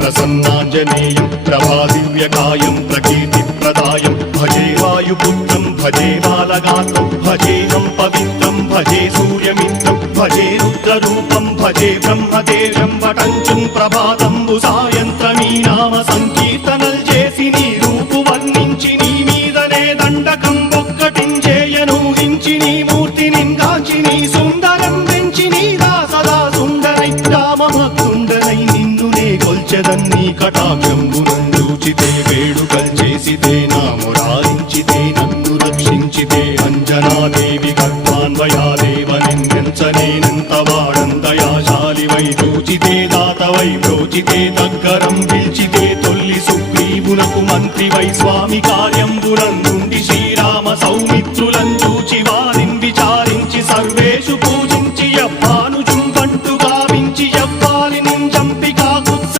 ప్రసన్నాంజనేయం ప్రభాదివ్యకాయం ప్రకీర్తిప్రదాయం భజే వాయుపుత్రం భజే బాలగాత్రం భజేహం పవిత్రం భజే సూర్యమిత్రం భజే రుద్రరూపం భజే బ్రహ్మదేవం వటంచుం ప్రభాతంబు సాయంత్రమీ నామ సంకీర్తనల్ చేసి నీ రూపు వర్ణించి నీ మీదనే దండకం ఒక్కటించేయనూహించి నీ మూర్తిని గాంచి నీ సుందరం పెంచి నీ దాసదా సుందరై రామభక్తుండరై నిన్నునే కొల్చెదన్నీ కటాక్షంబునందూచితే వేడుకల్ చేసితే నా మురారించితే నన్ను రక్షించితే అంజనాదేవి గర్భాన్వయాదేవనెంచనేనంత వాడందయాశాలివై చూచితే దాతవై బ్రోచితే దగ్గరం పిల్చితే తొల్లి సుగ్రీవునకు మంత్రివై స్వామి కార్యంబునందుండి శ్రీరామ సౌమిత్రుల